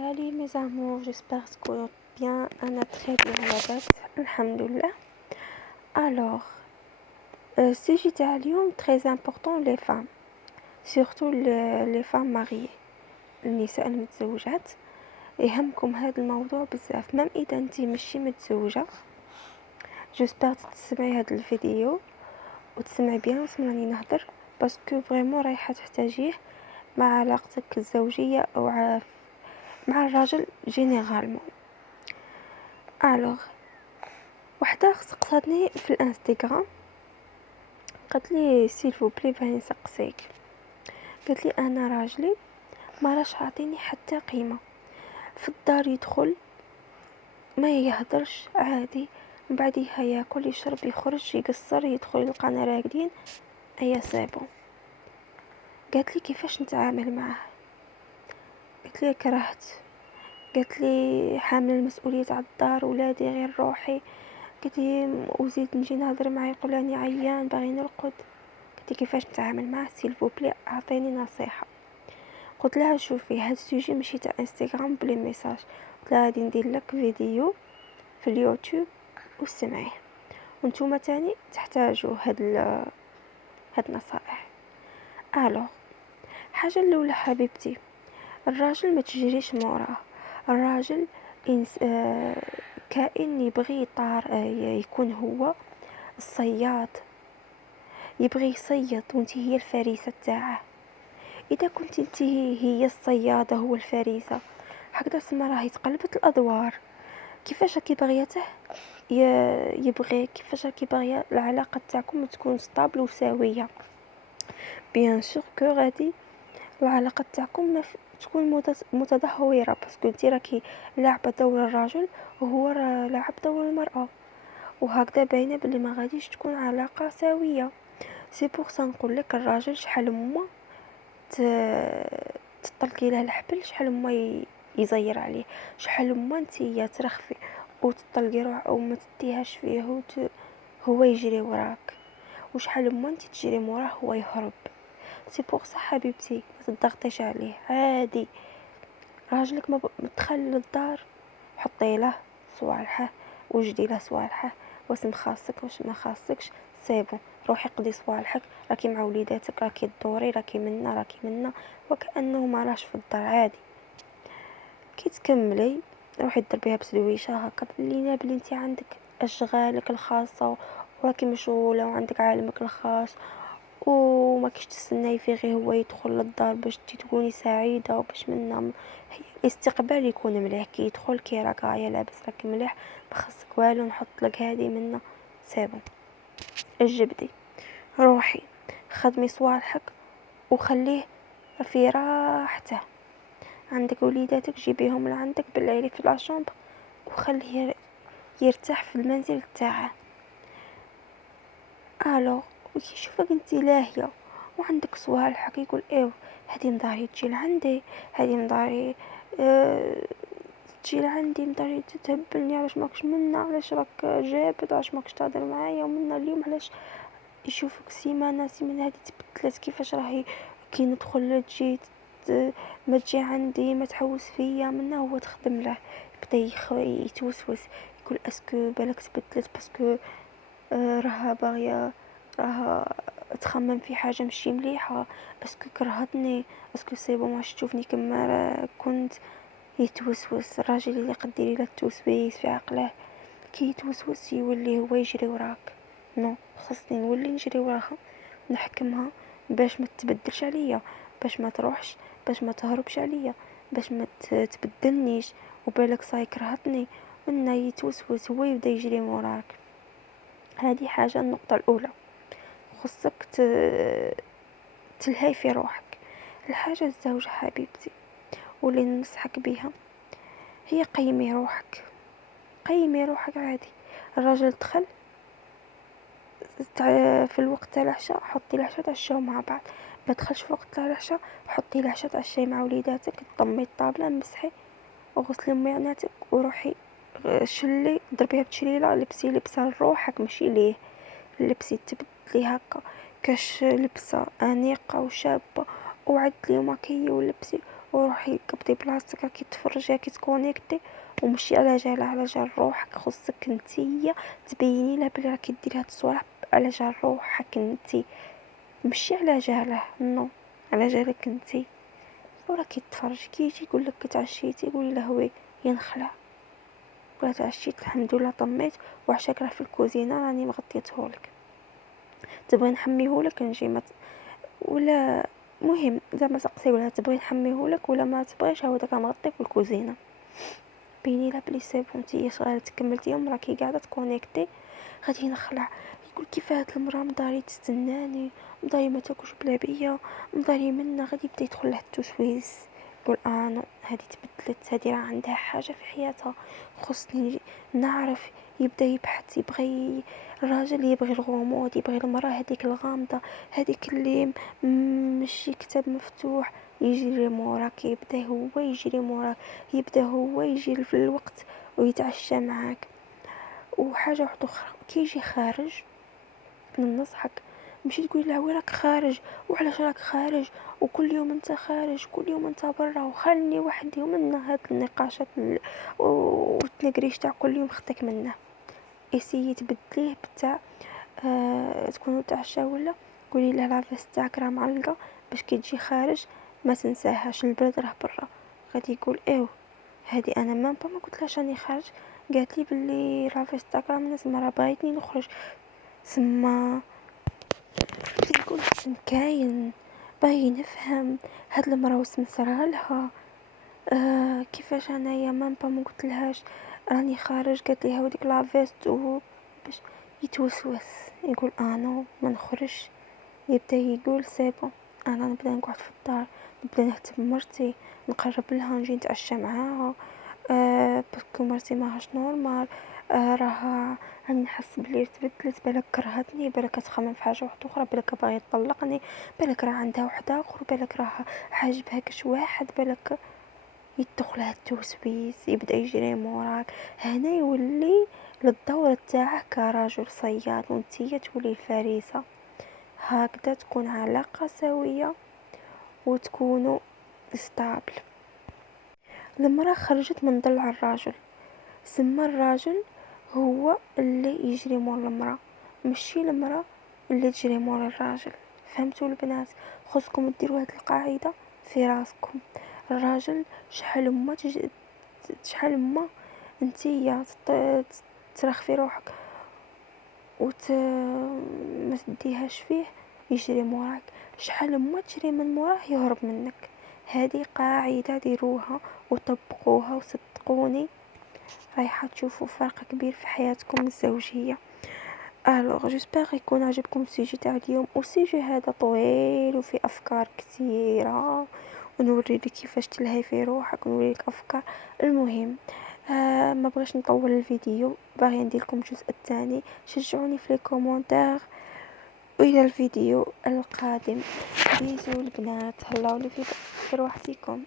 Salut mes amours, j'espère que vous allez bien. Anna très bien à la base, alhamdoulilah. Alors, sujet اليوم très important les femmes, surtout les femmes mariées, النساء المتزوجات. يهمكم هذا الموضوع بزاف مام اذا انتي مشي متزوجة. جيسبر تسمعي هذا الفيديو وتسمعي بيان وتسمعني نهضر باسكو فريمون رايحة تحتاجيه مع علاقتك الزوجية او مع الراجل جينيرالمون. الوغ وحده سقساتني في الانستغرام، قالت لي سيل فو بلي بغي نسقسيك. قالت لي انا راجلي ما راش عاطيني حتى قيمه، في الدار يدخل ما يهدرش عادي، من بعدها ياكل يشرب يخرج يقصر يدخل يلقانا راقدين ايا صيبون. قالت لي كيفاش نتعامل معاه؟ قلت لي كرهت، قالت لي حامل المسؤوليه تاع الدار ولادي غير روحي، قلت لي وزيد نجي نهضر معاه يقول راني عيان باغي نرقد. قلت لي كيفاش نتعامل معاه سيل فو بلي اعطيني نصيحه. قلت لها شوفي هاد السوجي ماشي تاع انستغرام بلي ميساج، قلت لها غادي ندير لك فيديو في اليوتيوب وسمعيه وانتوما تاني تحتاجوا هاد النصائح. الو حاجه الاولى حبيبتي، الراجل ما تجريش موراه. الراجل كائن يبغي يكون هو الصياد، يبغي يصيد وانتي هي الفريسة تاعه. اذا كنت انت هي الصيادة هو الفريسة، هكذا تسمى راهي تقلبت الادوار. كيفاش راكي باغيته يبغي، كيفاش راكي باغيه العلاقه تاعكم تكون ستابل وسويه. بيان سور كو غادي العلاقه تاعكم تكون متدهوره باسكو انت راكي لاعبه دور الرجل وهو لاعب دور المراه، وهكذا باينه بلي ما غاديش تكون علاقه سويه. سي بور سا نقول لك الراجل شحال هما تطلقي له الحبل شحال هما يزير عليه، شحال هما نتيا ترخفي وتطلقي روح او ما تديهاش فيه هو يجري وراك، وشحال هما انت تجري وراه هو يهرب. سي بور صح حبيبتي ما تضغطيش عليه عادي. راجلك ما دخل للدار حطي له صوالحه وجدي له صوالحه، واش مخاصك واش ما خاصكش سيبو روحي قضي صوالحك، راكي مع وليداتك راكي تدوري راكي منا وكانه ما راش في الدار عادي. كي تكملي روحي ضربيها بسدويشه هكا بلينا بلي انت عندك اشغالك الخاصه وراكي مشغوله وعندك عالمك الخاص وما كيش تستناي فيه غير هو يدخل للدار باش تكوني سعيده وباش منا الاستقبال يكون مليح. كي يدخل كي راك غايه لاباس راك مليح ما خصك والو نحط لك هذه منا سيبو الجبدي روحي خدمي صوالحك وخليه في راحته. عندك وليداتك جيبيهم لعندك بالليل في لاشومبر وخليه يرتاح في المنزل تاعه. الو وكي يشوفك انت لاهيه وعندك صوالحك يقول ايوا هذه مداري تجي لعندي، هذه مداري تجي لعندي مداري تتهبلني علاش ماكش منا، علاش راك جابد، علاش ماكش تهضر معايا ومنا اليوم علاش يشوفك سيمانه هذه تبدلت كيفاش راهي كي ندخل تجي ما تجي عندي ما تحوس فيا منا. هو تخدم له بدا يتوسوس يقول اسكو بالك تبدلت باسكو راها باغيه راها تخمم في حاجه ماشي مليحه، اسكو كرهتني، اسكو سيبو ما تشوفني كما كنت. يتوسوس الراجل اللي قديري له التوسويس في عقله كي يتوسوس يولي هو يجري وراك. نو خصني نولي نجري وراها نحكمها باش ما تبدلش عليا، باش ما تروحش، باش ما تهربش عليا، باش ما تبدلنيش وبالك صاي كرهتني. منا يتوسوس هو يبدا يجري وراك. هذه حاجه النقطه الاولى خصك تلهي في روحك. الحاجه الزوجه حبيبتي واللي ننصحك بها هي قيمي روحك، قيمي روحك عادي. الراجل دخل في الوقت تاع العشاء حطي العشاء تعشاو مع بعض، ما دخلش في وقت تاع العشاء حطي العشاء تعشاي مع وليداتك، طمي الطابله مسحي وغسلي ميعناتك وروحي شلي ضربيها بتشليله لبسي لبسه لروحك ماشي ليه، لبسي تبدلي هكا كاش لبسه انيقه وشابه وعدلي وماكيي ولبسي وروحي قبضي بلاصتك راكي تفرجي راكي تكونيكتي، ومشي على جال روحك. خصك نتيا تبيني له بلي راكي ديري هاد الصوالح على جال روحك نتي، مشي على جاله نو، على جالك نتي. وراكي تفرجي كي يجي يقولك تعشيتي قولي له وي ينخلع، ولا تعشيت الحمد لله طميت وعشاك راه في الكوزينه راني مغطيتهولك، تبغي نحميهولك نجي ولا مهم زعما سقسيولها تبغي نحميهولك ولا ما تبغيش، هاو داك مغطي في الكوزينه. بيني لا بلي سي بون نتيا صغيره كملتي يوم راكي قاعده تكونيكتي غادي نخلع. يقول كيف هاد المراه مداري تستناني، مداري ما تاكلش بلا بيا، مداري منا، غادي يبدا يدخل له التوسويس. يقول نو هادي تبدلت، هادي راه عندها حاجه في حياتها، خصني نعرف. يبدا يبحث، يبغي الراجل، يبغي الغموض، يبغي المراه هذيك الغامضه، هذيك اللي ماشي كتاب مفتوح. يجري موراك، يبدا هو يجري موراك، يبدا هو يجي في الوقت ويتعشى معاك. وحاجه واحده اخرى، كي يجي خارج ننصحك ماشي تقولي له وراك خارج وعلاش راك خارج وكل يوم انت خارج، كل يوم انت برا، وخلني وحدي ومن هاد النقاشات والتنقريش تاع كل يوم خدك منه. اسيي تبدليه بتاع تكونوا تعشى ولا قولي له لافاس تاعك راه معلقه باش كي تجي خارج ما تنساهاش، البرد راه برا. غادي يقول ايوه هادي انا ما قلتلهاش راني خارج، قالت لي بلي لافاس تاعك راه من الناس راه باغيتني نخرج. سما بدا يقول اسم كاين باغي نفهم هاد المرا واش صرالها. كيفاش انايا ما قلتلهاش راني خارج، قالت لي هاوديك لافيست باش يتوسوس. يقول نو ما نخرج. يبدا يقول سي بون انا نبدا نقعد في الدار، نبدا نهتم بمرتي، نقرب لها، نجي نتعشى معاها. باسكو مرتي ماهاش نورمال. راها راني نحس بلي تبدلت، بالك كرهتني، بالك تخمم في حاجه واحده اخرى، بالك باغي تطلقني، بالك راه عندها واحد اخر، بالك راه عاجبها كش واحد، بالك يدخل لها التوسويس. يبدا يجري موراك. هنا يولي للدور تاعه كرجل صياد وانتيا تولي الفريسه. هكذا تكون علاقه سويه وتكونوا ستابل. المراه خرجت من ضلع الراجل، سما الراجل هو اللي يجري مور المراه، ماشي المراه اللي تجري مور الراجل. فهمتوا البنات؟ خصكم ديروا هاد القاعده في راسكم. الراجل شحال ما انتيا ترخفي روحك ما تديهاش فيه يجري موراك، شحال ما تجري من موراه يهرب منك. هذه قاعده ديروها وطبقوها وصدقوني رايحه تشوفوا فرق كبير في حياتكم الزوجيه. الوغ جيسبر يكون عجبكم السوجي تاع اليوم، والسوجي هذا طويل وفي افكار كثيره، ونوري لك كيفاش تلهي في روحك، ونوري لك افكار. المهم ما بغيش نطول الفيديو، باغي ندير لكم الجزء الثاني. شجعوني في لي كومونتير، والى الفيديو القادم. بيزو البنات، هلاو لي في روحتكم.